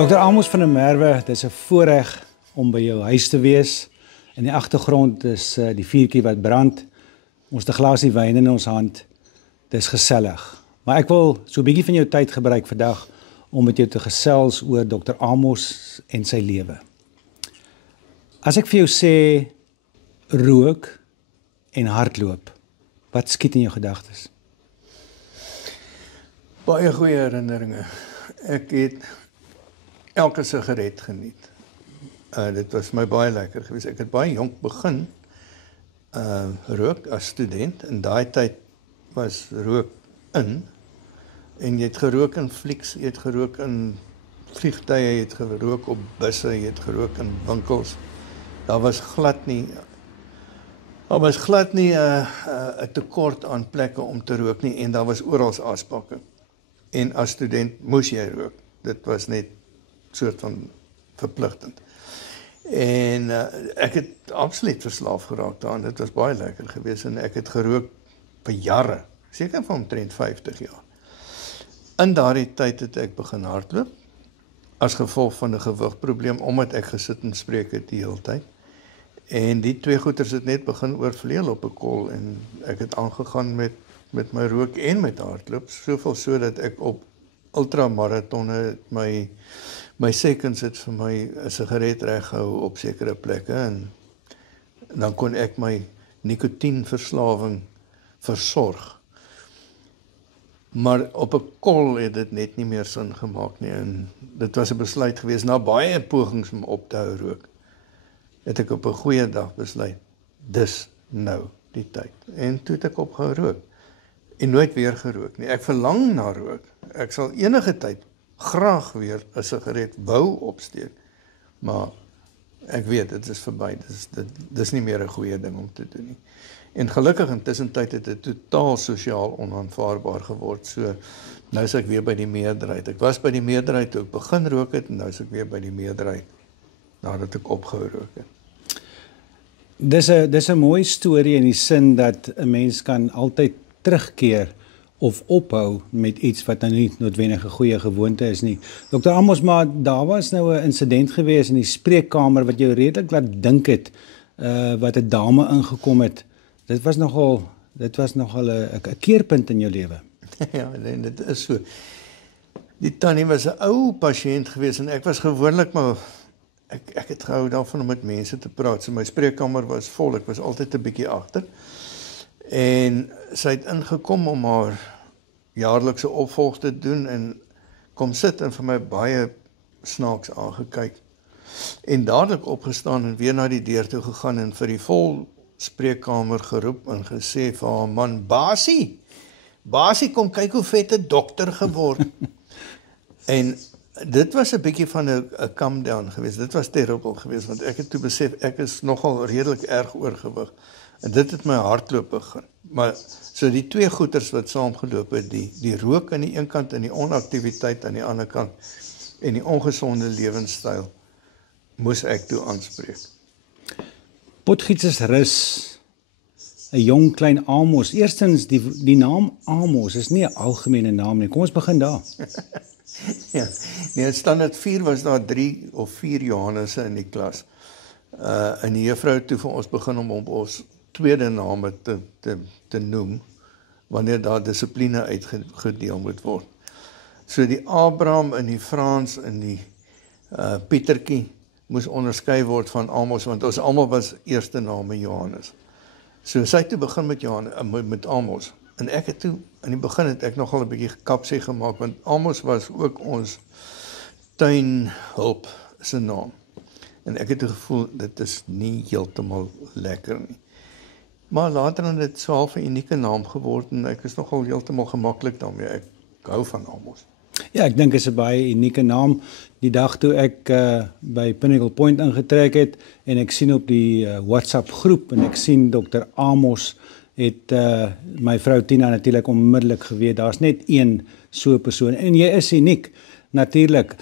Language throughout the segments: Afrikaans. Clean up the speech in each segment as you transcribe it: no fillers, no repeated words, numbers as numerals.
Dr. Amos van der Merwe, dit is 'n voorreg om by jou huis te wees. In die agtergrond is die vuurtjie wat brand. Ons het 'n glasie wyn in ons hand. Dis gesellig. Maar ek wil so 'n bietjie van jou tyd gebruik vandag om met jou te gesels oor Dr. Amos en sy lewe. As ek vir jou sê rook en hardloop, wat skiet in jou gedagtes? Baie goeie herinneringe. Ek het elke sigaret geniet. Dit was my baie lekker geweest. Ek het baie jonk begin rook as student. In daai tyd was rook in. En jy het gerook in flieks, jy het gerook in vliegtuie, jy het gerook op busse, jy het gerook in winkels. Daar was glad nie 'n tekort aan plekke om te rook nie en daar was oral asbakke. En as student moes jy rook. Dit was net soort van verpligtend. En ek het absoluut verslaaf geraak daaraan. Dit was baie lekker geweest en ek het gerook vir jare, seker van omtrent 50 jaar. In daardie tyd het ek begin hardloop as gevolg van 'n gewigprobleem omdat ek gesit en spreek het die hele tyd. En die twee goeters het net begin oorvleuel op 'n kol en ek het aangegaan met my rook en met hardloop, soveel so dat ek op ultramaratonne my seconds het vir my 'n sigaret reggehou op sekere plekke en dan kon ek my nikotienverslawing versorg. Maar op 'n kol het dit net nie meer sin gemaak nie en dit was 'n besluit geweest na baie pogings om op te hou rook. Het ek op 'n goeie dag besluit, dis nou die tyd. En toe het ek opgehou rook. En nooit weer gerook nie. Ek verlang na rook. Ek sal enige tyd graag weer 'n sigaret wou opsteek. Maar ek weet, dit is verby. Dis nie meer 'n goeie ding om te doen nie. En gelukkig intussen tyd het dit totaal sosiaal onaanvaarbaar geword. So, nou is ek weer by die meerderheid. Ek was by die meerderheid toe ek begin rook het, en nou is ek weer by die meerderheid nadat ek opgehou rook het. Dis 'n mooi storie in die sin dat 'n mens kan altyd terugkeer of ophou met iets wat nou nie noodwendig 'n goeie gewoonte is nie. Dr. Amos, maar daar was nou 'n insident gewees in die spreekkamer wat jou redelik laat dink het, wat 'n dame ingekom het. Dit was nogal 'n keerpunt in jou lewe. Ja, nee, dit is so. Die tannie was 'n ou pasiënt gewees en ek was gewoonlik maar ek het gehou daarvan om met mense te praat. So my spreekkamer was vol. Ek was altyd 'n bietjie agter. En sy het ingekom om haar jaarlikse opvolg te doen en kom sit en vir my baie snaaks aangekyk. En dadelik opgestaan en weer na die deur toe gegaan en vir die vol spreekkamer geroep en gesê vir haar man, Basie, kom kyk hoe vet 'n dokter geword. En dit was 'n bietjie van 'n calm down geweest. Dit was terrible geweest want ek het toe besef ek is nogal redelik erg oorgewig. En dit het my hardloop begin. Maar so die twee goeters wat saamgeloop het, die rook aan die een kant en die onaktiwiteit aan die ander kant en die ongesonde lewenstyl moes ek toe aanspreek. Potgietersrus, 'n jong klein Amos. Eerstens die naam Amos is nie 'n algemene naam nie. Kom ons begin daar. Ja, nee, in standaard 4 was daar 3 of 4 Johannese in die klas. En die juffrou het toe vir ons begin om op ons tweede name te noem, wanneer daar dissipline uitgedeel moet word. So die Abraham en die Frans en die Pietertjie moes onderskei word van Amos, want ons almal was eerste name Johannes. So sy het toe begin met Amos. En ek het toe, in die begin het ek nogal 'n bietjie gekapsie gemaak, want Amos was ook ons tuinhulp se naam. En ek het gevoel, dit is nie heeltemal lekker nie. Maar later het dit so 'n unieke naam geword en ek is nogal heeltemal gemaklik daarmee. Ek hou van Amos. Ja, ek dink dit is 'n baie unieke naam. Die dag toe ek by Pinnacle Point ingetrek het en ek sien op die WhatsApp groep en ek sien Dr. Amos het my vrou Tina natuurlik onmiddellik geweet, daar's net een so 'n persoon en jy is uniek natuurlik.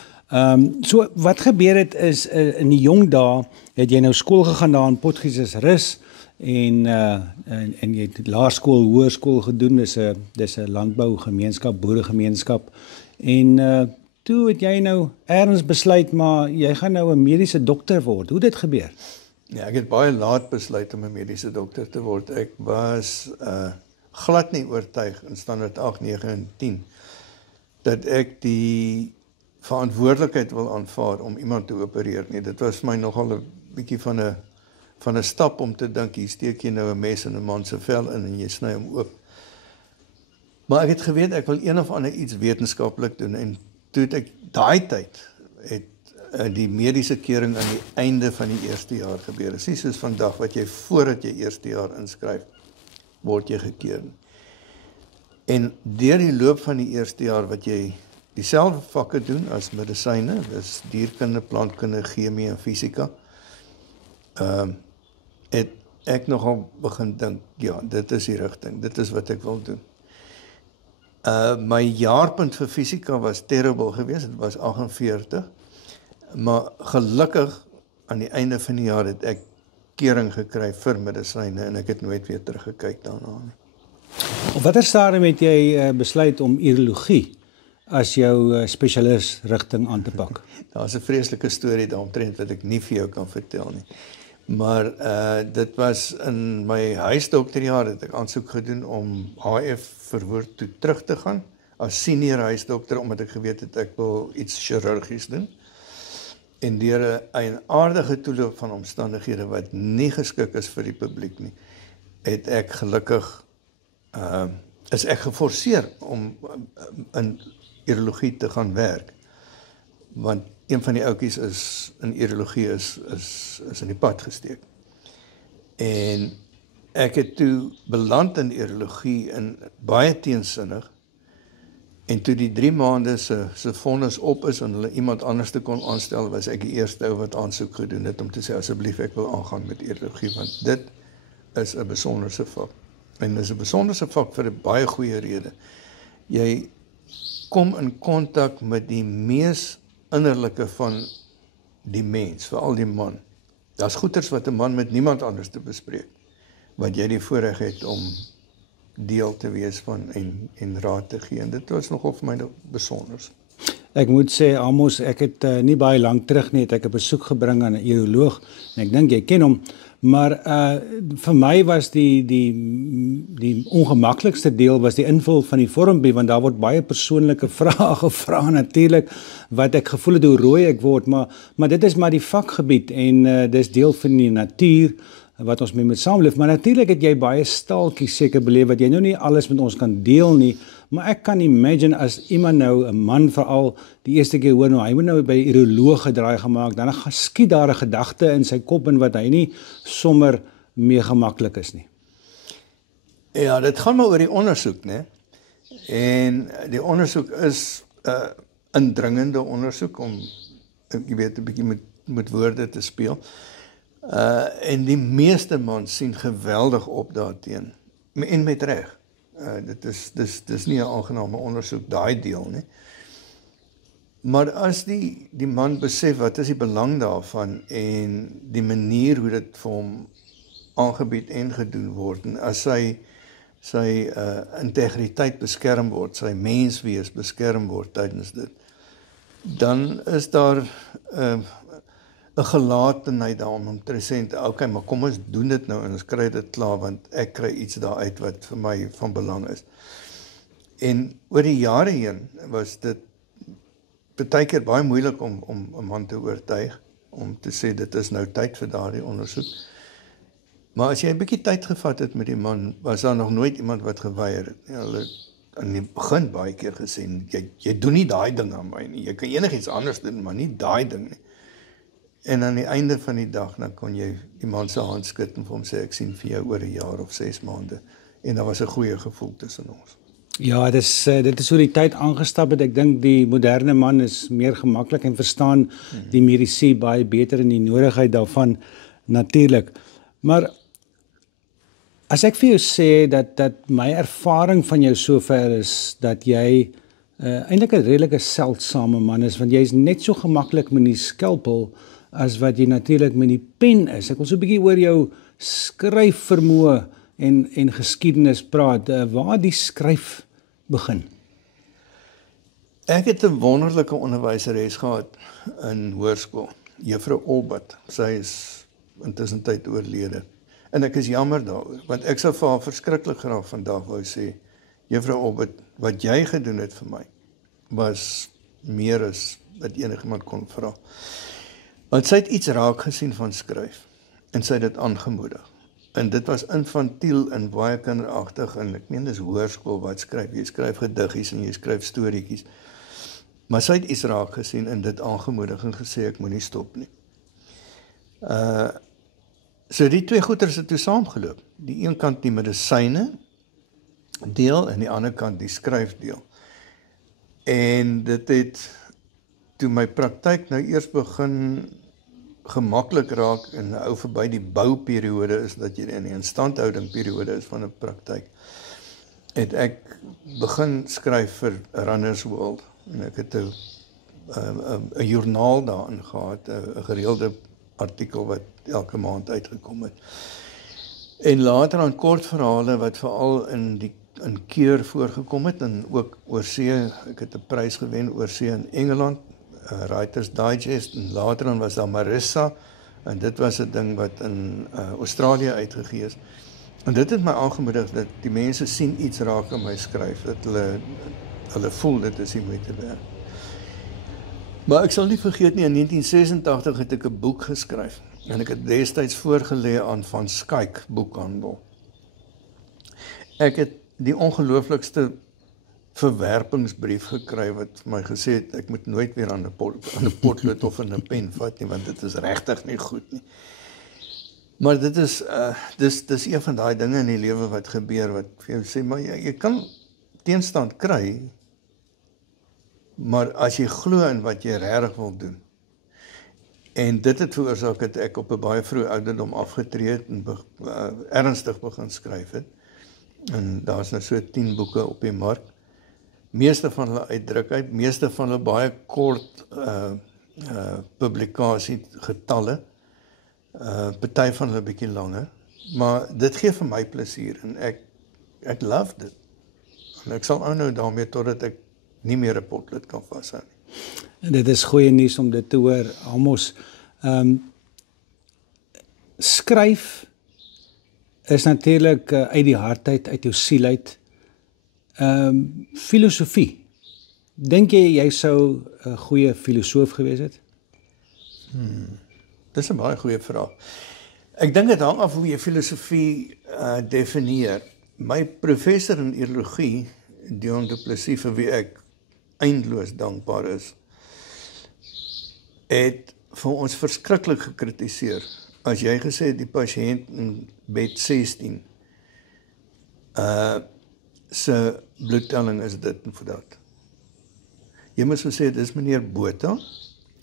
So wat gebeur het is in die jong dae het jy nou skool gegaan daar in Potgietersrus en jy het laerskool, hoërskool gedoen, dis 'n landbougemeenskap, boeregemeenskap en toe het jy nou ergens besluit maar jy gaan nou 'n mediese dokter word. Hoe het dit gebeur? Ja, ek het baie laat besluit om 'n mediese dokter te word. Ek was glad nie oortuig in standaard 8, 9 en 10 dat ek die verantwoordelikheid wil aanvaar om iemand te opereer nie. Dit was vir my nogal 'n bietjie van 'n stap om te dink hier steek jy nou 'n mes in 'n man se vel in en jy sny hom oop. Maar ek het geweet ek wil een of ander iets wetenskaplik doen en toe het ek daai tyd het die mediese keuring aan die einde van die eerste jaar gebeur. Dit is nie soos vandag wat jy voordat jy eerste jaar inskryf word jy gekeur. En deur die loop van die eerste jaar wat jy dieselfde vakke doen as medisyne, dis dierkunde, plantkunde, chemie en fisika, het ek nogal begin dink, ja, dit is die rigting, dit is wat ek wil doen. My jaarpunt vir fisika was terrible geweest, dit was 48, maar gelukkig aan die einde van die jaar het ek keuring gekry vir medisyne en ek het nooit weer teruggekyk daarna nie. Op watter stadium het jy besluit om urologie as jou spesialis rigting aan te pak? Daar's 'n vreeslike storie daaromtrent wat ek nie vir jou kan vertel nie. Maar dit was in my huisdokterjaar het ek aansoek gedoen om HF verhoor toe terug te gaan as senior huisdokter omdat ek geweet het ek wil iets chirurgies doen. En deur 'n aardige toeloop van omstandighede wat nie geskik is vir die publiek nie, het ek gelukkig is ek geforseer om in urologie te gaan werk. Want een van die ouetjies is in urologie is in die pad gesteek. En ek het toe beland in urologie in baie teensinnig. En toe die 3 maande se vonnis op is en hulle iemand anders te kon aanstel, was ek die eerste ou wat aansoek gedoen het om te sê asseblief ek wil aangaan met urologie want dit is 'n besonderse vak. En dit is 'n besonderse vak vir 'n baie goeie rede. Jy kom in kontak met die mees innerlike van die mens, veral die man. Daar's goeters wat 'n man met niemand anders te bespreek, wat jy die voorreg het om deel te wees van en raad te gee. En dit was nogal vir my besonders. Ek moet sê Amos, ek het nie baie lank terug nie, het ek 'n besoek gebring aan 'n uroloog en ek dink jy ken hom, maar vir my was die ongemaklikste deel was die invul van die vormpie want daar word baie persoonlike vrae gevra natuurlik wat ek gevoel het hoe rooi ek word, maar dit is maar die vakgebied en dis deel van die natuur wat ons mee moet saamleef, maar natuurlik het jy baie staaltjies seker beleef wat jy nou nie alles met ons kan deel nie, maar ek kan imagine as iemand nou, 'n man veral, die eerste keer hoor nou, hy moet nou by 'n uroloog gedraai gemaak, dan skiet daar 'n gedagte in sy kop en wat hy nie sommer mee gemaklik is nie. Ja, dit gaan maar oor die ondersoek, né? En die ondersoek is 'n indringende ondersoek om, jy weet, 'n bietjie met woorde te speel. En die meeste mans sien geweldig op daarteen. En met reg. Dis nie 'n aangename ondersoek daai deel nie. Maar as die man besef wat is die belang daarvan en die manier hoe dit vir hom aangebied en gedoen word en as sy integriteit beskerm word, sy menswees beskerm word tydens dit, dan is daar 'n gelatenheid daarom om te sê, okay, maar kom ons doen dit nou en ons kry dit klaar, want ek kry iets daaruit wat vir my van belang is. En oor die jare heen was dit partykeer baie moeilik om 'n man te oortuig, om te sê dit is nou tyd vir daardie ondersoek. Maar as jy 'n bietjie tyd gevat het met die man, was daar nog nooit iemand wat geweier het. Ja, hulle aan die begin baie keer gesê, jy doen nie daai ding aan my nie, jy kan enigiets anders doen, maar nie daai ding nie. En aan die einde van die dag, dan kon jy die man se hand skud en vir hom sê, ek sien vir jou oor 'n jaar of 6 maande. En daar was 'n goeie gevoel tussen ons. Ja, dit is hoe die tyd aangestap het. Ek dink die moderne man is meer gemaklik en verstaan die medisyne baie beter en die nodigheid daarvan natuurlik. Maar as ek vir jou sê dat my ervaring van jou sover is dat jy eintlik 'n redelike seldsame man is, want jy is net so gemaklik met die skalpel as wat jy natuurlik met die pen is. Ek wil so 'n bietjie oor jou skryfvermoë en geskiedenis praat. Waar die skryf begin? Ek het 'n wonderlike onderwyseres gehad in hoërskool, Juffrou Olbert. Sy is intussen tyd oorlede. En ek is jammer daaroor, want ek sou vir haar verskriklik graag vandag wou sê, Juffrou Olbert, wat jy gedoen het vir my, was meer as wat enigiemand kon vra. Want sy het iets raak gesien van skryf, en sy het dit aangemoedig. En dit was infantiel en baie kinderagtig, en ek meen dis hoërskool wat skryf, jy skryf gediggies en jy skryf storieetjies. Maar sy het iets raak gesien en dit aangemoedig en gesê, ek moet nie stop nie. So die twee goeders het toe saamgeloop. Die een kant die medisyne deel en die ander kant die skryfdeel. En dit het toe my praktyk nou eers begin gemaklik raak en nou verby die bouperiode is, dat jy in die instandhouding periode is van 'n praktyk, het ek begin skryf vir Runners World, en ek het 'n joernaal daarin gehad, 'n gereelde artikel wat elke maand uitgekom het. En later aan kortverhale wat veral in Keur voorgekom het, en ook oorsee, ek het 'n prys gewen oorsee in Engeland, Writers Digest, en later dan was daar Marissa, en dit was 'n ding wat in Australië uitgegee is. En dit het my aangemoedig dat die mense sien iets raak in my skryf, dat hulle voel dit is die moeite werd. Maar ek sal nie vergeet nie, in 1986 het ek 'n boek geskryf, en ek het destyds voorgelê aan Van Schaik boekhandel. Ek het die ongelooflikste verwerpingsbrief gekry wat my gesê het, ek moet nooit weer aan 'n potlood of aan 'n pen vat nie, want dit is regtig nie goed nie. Maar dit is dis een van daai dinge in die lewe wat gebeur, wat vir jou sê, maar jy kan teenstand kry, maar as jy glo in wat jy regtig wil doen. En dit het veroorsaak dat ek op 'n baie vroeë ouderdom afgetree het en ernstig begin skryf het. En daar's nou so 10 boeke op die mark. Meeste van hulle uitdruk uit, meeste van hulle baie kort publikasie getalle, party van hulle bietjie langer, maar dit gee vir my plesier en ek love dit. En ek sal aanhou daarmee totdat ek nie meer 'n potlood kan vashou nie. En dit is goeie nuus om dit te hoor, Amos. Skryf is natuurlik uit die hart uit jou siel uit. Filosofie. Dink jy sou 'n goeie filosoof gewees het? Dis 'n baie goeie vraag. Ek dink dit hang af hoe jy filosofie definieer. My professor in ideologie, Dion Du Plessis, vir wie ek eindeloos dankbaar is, het vir ons verskriklik gekritiseer. As jy gesê het die pasiënt in bed 16 se bloedtelling is dit en vir dat. Jy moet so sê, dis meneer Botha.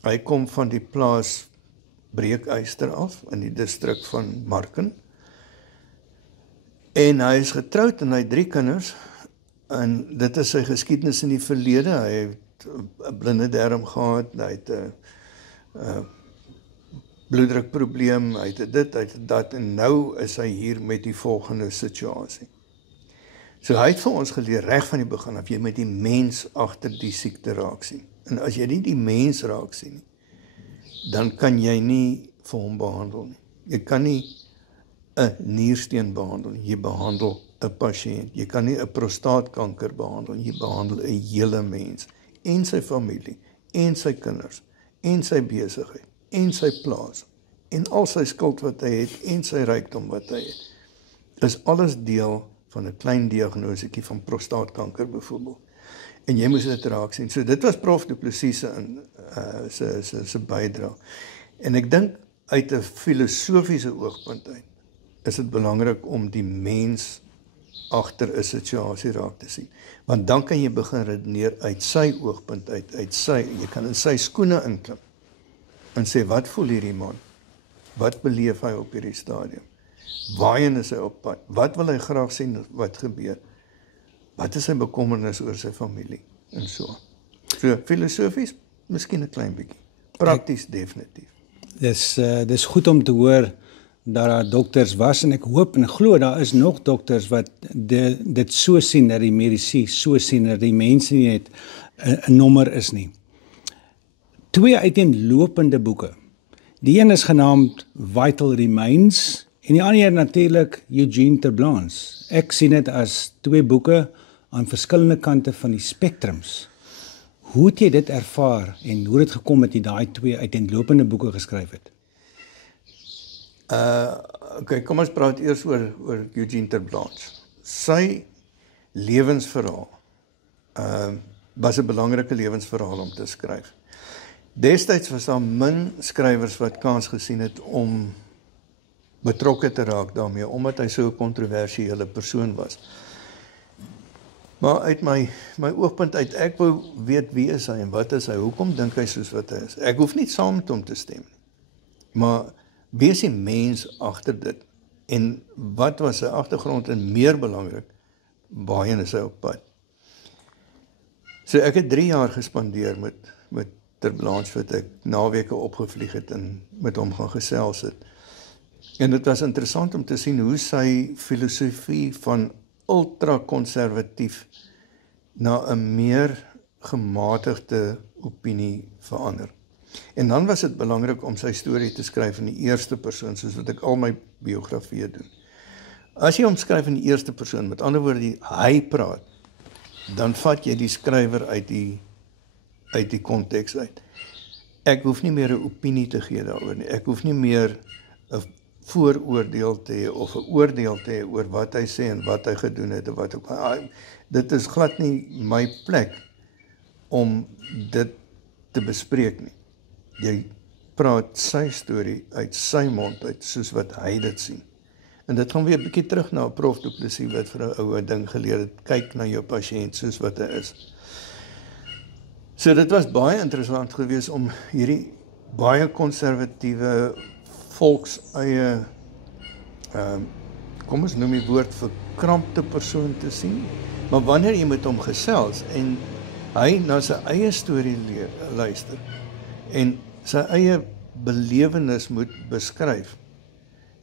Hy kom van die plaas Breekuyster af in die distrik van Marken. En hy is getroud en hy het 3 kinders. En dit is sy geskiedenis in die verlede. Hy het 'n blinde darm gehad, hy het 'n bloeddrukprobleem, hy het dit, hy het dat, en nou is hy hier met die volgende situasie. So hy het vir ons geleer reg van die begin af, jy moet die mens agter die siekte raak sien. En as jy nie die mens raak sien nie, dan kan jy nie vir hom behandel nie. Jy kan nie 'n niersteen behandel nie, jy behandel 'n pasiënt. Jy kan nie 'n prostaatkanker behandel nie, jy behandel 'n hele mens, en sy familie, en sy kinders, en sy besigheid, en sy plaas, en al sy skuld wat hy het, en sy rykdom wat hy het. Is alles deel van 'n klein diagnosietjie van prostaatkanker byvoorbeeld. En jy moes dit raak sien. So dit was Prof Du Plessis se bydrae. En ek dink uit 'n filosofiese oogpunt uit is dit belangrik om die mens agter 'n situasie raak te sien. Want dan kan jy begin redeneer uit sy oogpunt uit jy kan in sy skoene inklim en sê, wat voel hierdie man? Wat beleef hy op hierdie stadium? Waarheen is hy op pad? Wat wil hy graag sien wat gebeur? Wat is sy bekommernis oor sy familie? En so. So, filosofies, miskien 'n klein bietjie. Prakties, definitief. Dis goed om te hoor dat daar dokters was, en ek hoop en glo daar is nog dokters wat dit so sien, dat die medisyne so sien, dat die mense nie net 'n nommer is nie. 2 uiteenlopende boeke. Die een is genaamd Vital Remains en die ander natuurlik Eugene Terblans. Ek sien dit as 2 boeke aan verskillende kante van die spektrums. Hoe het jy dit ervaar en hoe het dit gekom dat jy daai 2 uiteenlopende boeke geskryf het? Okay, kom ons praat eers oor Eugene Terblans. Sy lewensverhaal was 'n belangrike lewensverhaal om te skryf. Destyds was daar min skrywers wat kans gesien het om betrokke te raak daarmee, omdat hy so 'n kontroversiële persoon was. Maar uit my oogpunt uit, ek wou weet wie is hy en wat is hy, hoekom dink hy soos wat hy is. Ek hoef nie saam met hom te stem nie, maar wie is die mens agter dit? En wat was sy agtergrond en meer belangrik, waarheen is hy op pad? So ek het 3 jaar gespandeer met Terblans, wat ek naweke opgevlieg het en met hom gaan gesels het. En dit was interessant om te sien hoe sy filosofie van ultra-konservatief na 'n meer gematigde opinie verander. En dan was dit belangrik om sy storie te skryf in die eerste persoon, soos wat ek al my biografieë doen. As jy omskryf in die eerste persoon, met ander woorde, hy praat, dan vat jy die skrywer uit die konteks uit. Ek hoef nie meer 'n opinie te gee daaroor nie. Ek hoef nie meer 'n vooroordeel te hê of 'n oordeel te hê oor wat hy sê en wat hy gedoen het en wat ook. Dit is glad nie my plek om dit te bespreek nie. Jy praat sy storie uit sy mond uit, soos wat hy dit sien. En dit gaan weer 'n bietjie terug na Prof Du Plessis wat vir 'n oue ding geleer het, kyk na jou pasiënt soos wat hy is. So dit was baie interessant geweest om hierdie baie konservatiewe volkseie, kom ons noem die woord verkrampte persoon te sien. Maar wanneer jy met hom gesels en hy na sy eie storie luister en sy eie belewenis moet beskryf,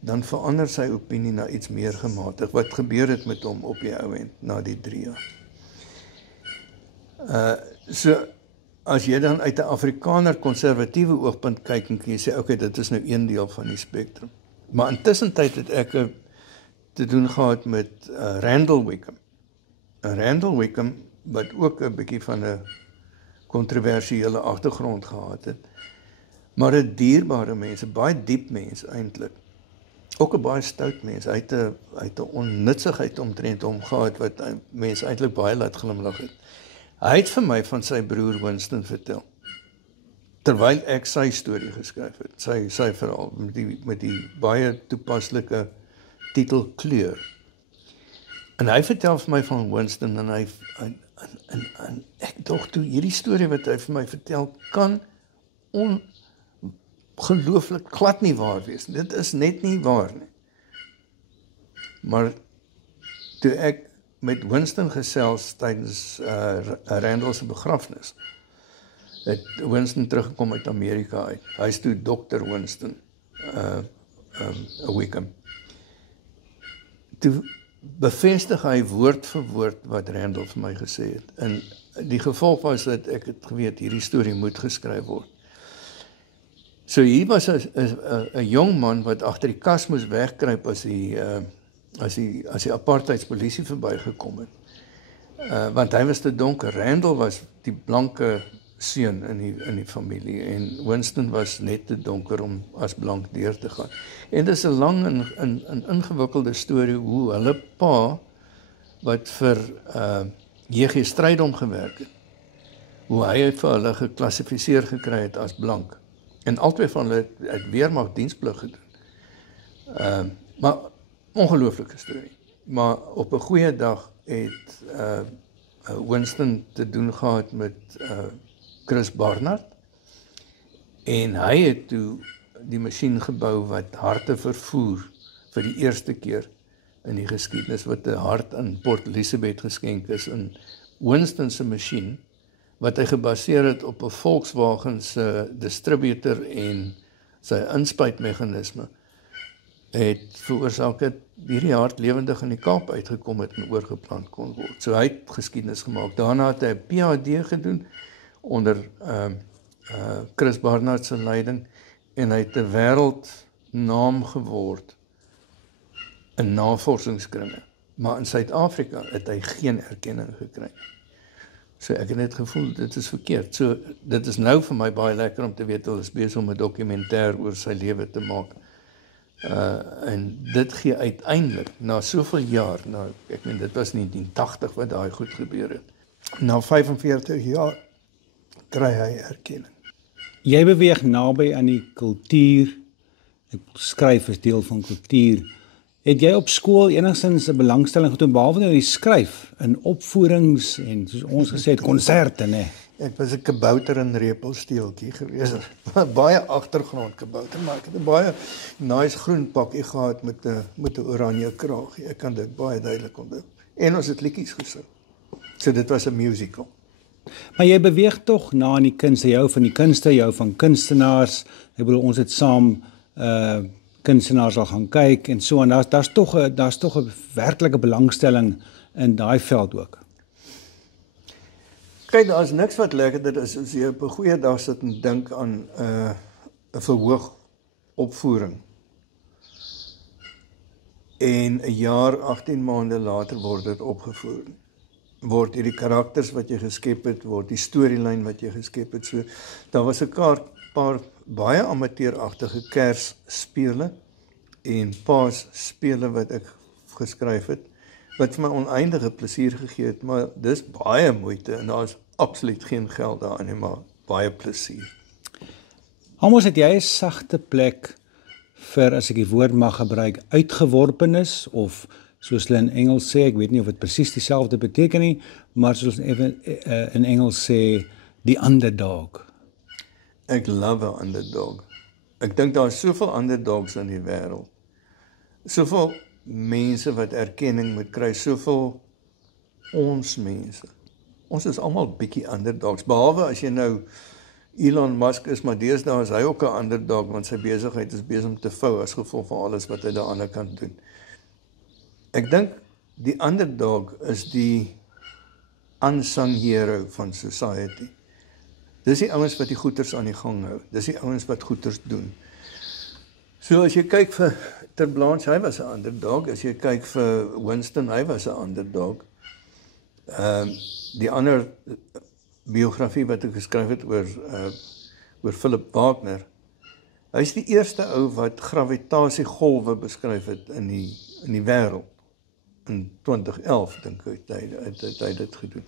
dan verander sy opinie na iets meer gematig. Wat gebeur het met hom op die ou end na die 3 jaar? So as jy dan uit 'n Afrikaner konservatiewe oogpunt kyk en jy sê, okay, dit is nou een deel van die spektrum. Maar intussen tyd het ek te doen gehad met Randall Wickham. En Randall Wickham, wat ook 'n bietjie van 'n kontroversiële agtergrond gehad het, maar 'n dierbare mens, 'n baie diep mens eintlik. Ook 'n baie stout mens. Hy het 'n onnutsigheid omtrent hom gehad wat mense eintlik baie laat glimlag het. Hy het vir my van sy broer Winston vertel, terwyl ek sy storie geskryf het, sy verhaal, met die baie toepaslike titel Kleur. En hy vertel vir my van Winston, en ek dog toe, hierdie storie wat hy vir my vertel, kan ongelooflik glad nie waar wees. Dit is net nie waar nie. Maar toe ek met Winston gesels tydens Randall se begrafnis, het Winston teruggekom uit Amerika uit. Hy is toe Dr. Winston Wickham. Toe bevestig hy woord vir woord wat Randall vir my gesê het. En die gevolg was dat ek het geweet, hierdie storie moet geskryf word. So hier was 'n jong man wat agter die kas moes wegkruip as die apartheidspolisie verbygekom het. Want hy was te donker. Randall was die blanke seun in die familie en Winston was net te donker om as blank deur te gaan. En dit is 'n lang en ingewikkelde storie hoe hulle pa, wat vir J.G. Strydom gewerk het, hoe hy vir hulle geklassifiseer gekry het as blank. En albei van hulle het weermag diensplig gedoen. Maar ongelooflike storie. Maar op 'n goeie dag het Winston te doen gehad met Chris Barnard, en hy het toe die masjien gebou wat harte vervoer vir die eerste keer in die geskiedenis, wat 'n hart in Port Elizabeth geskenk is, in Winston se masjien, wat hy gebaseer het op 'n Volkswagen se distributor en sy inspuitmeganisme, het veroorsaak dat hierdie hart lewendig in die Kaap uitgekom het en oorgeplant kon word. So hy het geskiedenis gemaak. Daarna het hy 'n PhD gedoen onder Chris Barnard se leiding en hy het 'n wêreldnaam geword in navorsingskringe. Maar in Suid-Afrika het hy geen erkenning gekry. So ek het net gevoel, dit is verkeerd. So dit is nou vir my baie lekker om te weet, hulle is besig om 'n dokumentêr oor sy lewe te maak. En dit gee uiteindelik, na soveel jaar, ek meen dit was 1980 wat daai goed gebeur het. Na 45 jaar kry hy erkenning. Jy beweeg naby aan die kultuur. Ek skryf is deel van kultuur. Het jy op skool enigstens 'n belangstelling getoon behalwe nou die skryf in opvoerings en soos ons gesê het konserte, nê? Ek was 'n kabouter en repelsteeltjie gewees. Baie agtergrond kabouter, maar ek het 'n baie nice groen pakkie gehad met 'n oranje kraagie. Ek kan dit baie duidelik onthou. En ons het liedjies gesing. So dit was 'n musical. Maar jy beweeg tog na in die kunste, jou van die kunste, jou van kunstenaars. Ek bedoel ons het saam kunstenaars al gaan kyk en so en daar's tog 'n werklike belangstelling in daai veld ook. Kyk, daar is niks wat lekkerder is as jy op 'n goeie dag sit en dink aan 'n verhoogopvoering. En 'n jaar, 18 maande later word dit opgevoer. Word hierdie karakters wat jy geskep het, word die storielyn wat jy geskep het. So daar was 'n paar baie amateuragtige kersspele en paasspele wat ek geskryf het, wat vir my oneindige plesier gegee het, maar dis baie moeite en daar is absoluut geen geld daarin nie, maar baie plesier. Amos, het jy 'n sagte plek vir, as ek die woord mag gebruik, uitgeworpenes of soos hulle in Engels sê, ek weet nie of dit presies dieselfde beteken nie, maar soos in Engels sê, die underdog. Ek love 'n underdog. Ek dink daar is soveel underdogs in die wêreld. Soveel mense wat erkenning moet kry, soveel ons mense. Ons is almal bietjie underdogs, behalwe as jy nou Elon Musk is, maar deesdae is hy ook 'n underdog, want sy besigheid is besig om te vou as gevolg van alles wat hy aan die ander kant doen. Ek dink die underdog is die unsung hero van society. Dis die ouens wat die goeters aan die gang hou. Dis die ouens wat goeters doen. So as jy kyk vir Ter Blanche, hy was 'n underdog. As jy kyk vir Winston, hy was 'n underdog. Die ander biografie wat ek geskryf het oor Philip Wagner, hy is die eerste ou wat gravitasiegolwe beskryf het in die wêreld. In 2011 dink ek het hy dit gedoen.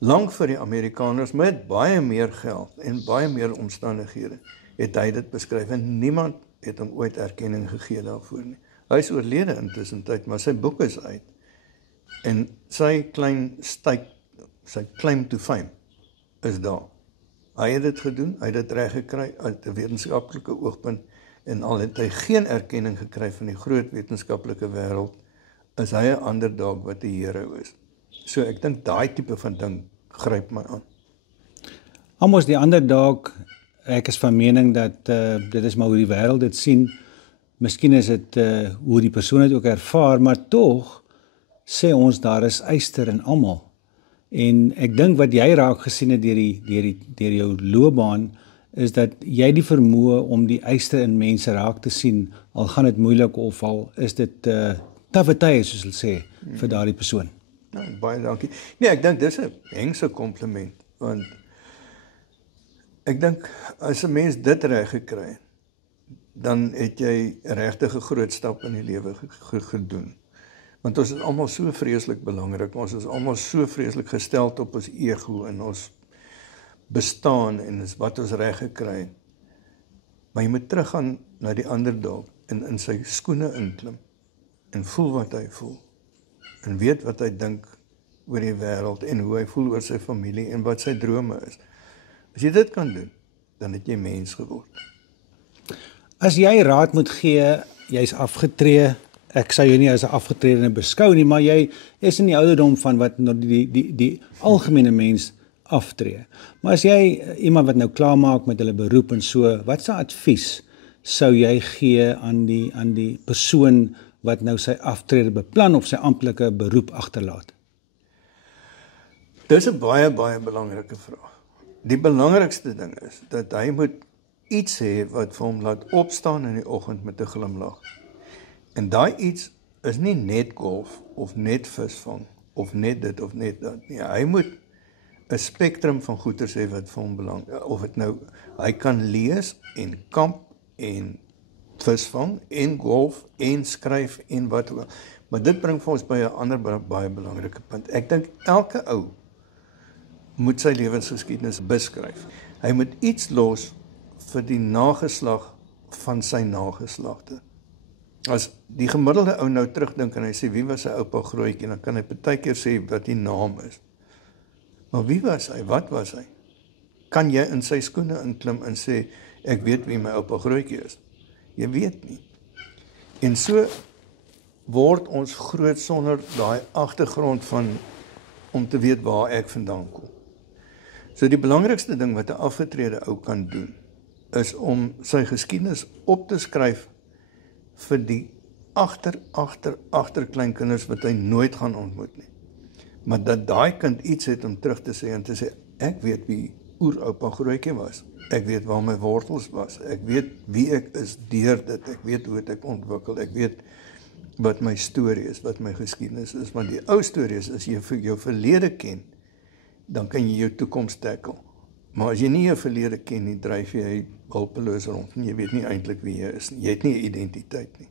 Lang vir die Amerikaners met baie meer geld en baie meer omstandighede het hy dit beskryf en niemand het hom ooit erkenning gegee daarvoor nie. Hy is oorlede intussen tyd, maar sy boek is uit. En sy claim to fame is daar. Hy het dit gedoen, hy het dit reg gekry uit 'n wetenskaplike oogpunt en al het hy geen erkenning gekry van die groot wetenskaplike wêreld, is hy 'n underdog wat 'n hero is. So ek dink daai tipe van ding gryp my aan. Amos, die underdog, ek is van mening dat dit is maar hoe die wêreld dit sien. Miskien is dit hoe die persoon dit ook ervaar, maar tog sê ons daar is yster in almal. En ek dink wat jy raak gesien het deur jou loopbaan is dat jy die vermoë om die yster in mense raak te sien, al gaan dit moeilik of al is dit tawwe tye soos hulle sê vir daardie persoon. Nou, baie dankie. Nee, ek dink dis 'n hengse kompliment, want ek dink as 'n mens dit reg gekry het, dan het jy regtig 'n groot stap in die lewe gedoen. Want ons is almal so vreeslik belangrik, ons is almal so vreeslik gestel op ons ego en ons bestaan en is wat ons reg gekry het. Maar jy moet teruggaan na die underdog en in sy skoene inklim en voel wat hy voel en weet wat hy dink oor die wêreld en hoe hy voel oor sy familie en wat sy drome is. As jy dit kan doen, dan het jy mens geword. As jy raad moet gee, jy's afgetree, ek sou jou nie as 'n afgetredene beskou nie, maar jy is in die ouderdom van wat die algemene mens aftree. Maar as jy iemand wat nou klaarmaak met hulle beroep en so, wat se advies sou jy gee aan die persoon wat nou sy aftrede beplan of sy amptelike beroep agterlaat? Dis 'n baie belangrike vraag. Die belangrikste ding is dat hy moet iets hê wat vir hom laat opstaan in die oggend met 'n glimlag. En daai iets is nie net golf of net visvang of net dit of net dat nie. Hy moet 'n spektrum van goeders hê wat vir hom belangrik. Of dit nou hy kan lees en kamp en visvang en golf en skryf en wat ook al. Maar dit bring vir ons by 'n ander baie belangrike punt. Ek dink elke ou moet sy lewensgeskiedenis beskryf. Hy moet iets los vir die nageslag van sy nageslagte. As die gemiddelde ou nou terugdink en hy sê wie was sy oupa Grootjie, dan kan hy partykeer sê wat die naam is. Maar wie was hy? Wat was hy? Kan jy in sy skoene inklim en sê ek weet wie my oupa Grootjie is? Jy weet nie. En so word ons groot sonder daai agtergrond van om te weet waar ek vandaan kom. So die belangrikste ding wat 'n afgetrede ou kan doen, is om sy geskiedenis op te skryf vir die agterkleinkinders wat hy nooit gaan ontmoet nie. Maar dat daai kind iets het om terug te sê en te sê, ek weet wie oeroupa Grootjie was. Ek weet waar my wortels was. Ek weet wie ek is deur dit. Ek weet hoe het ek ontwikkel. Ek weet wat my storie is, wat my geskiedenis is. Want die ou storie is, as jy vir jou verlede ken, dan kan jy jou toekoms tackle. Maar as jy nie jou verlede ken nie, dryf jy hulpeloos rond en jy weet nie eintlik wie jy is nie. Jy het nie 'n identiteit nie.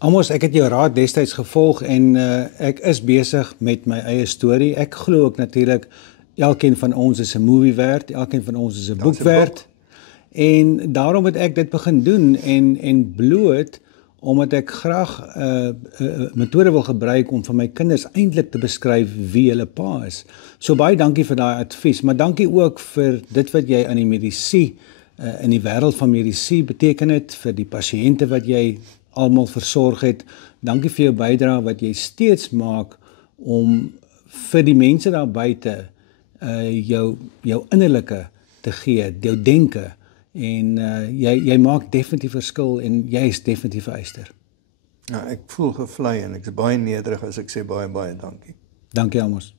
Amos, ek het jou raad destyds gevolg en ek is besig met my eie storie. Ek glo ook natuurlik elkeen van ons is 'n movie werd, elkeen van ons is 'n boek werd. En daarom het ek dit begin doen en bloot omdat ek graag 'n metode wil gebruik om vir my kinders eintlik te beskryf wie hulle pa is. So baie dankie vir daai advies, maar dankie ook vir dit wat jy aan die medisyne in die wêreld van medisyne beteken het vir die pasiënte wat jy almal versorg het. Dankie vir jou bydrae wat jy steeds maak om vir die mense daar buite jou innerlike te gee, jou denke. En jy maak definitief verskil en jy is definitief 'n eyster. Ja, ek voel gevlei en ek is baie nederig as ek sê baie dankie. Dankie Amos.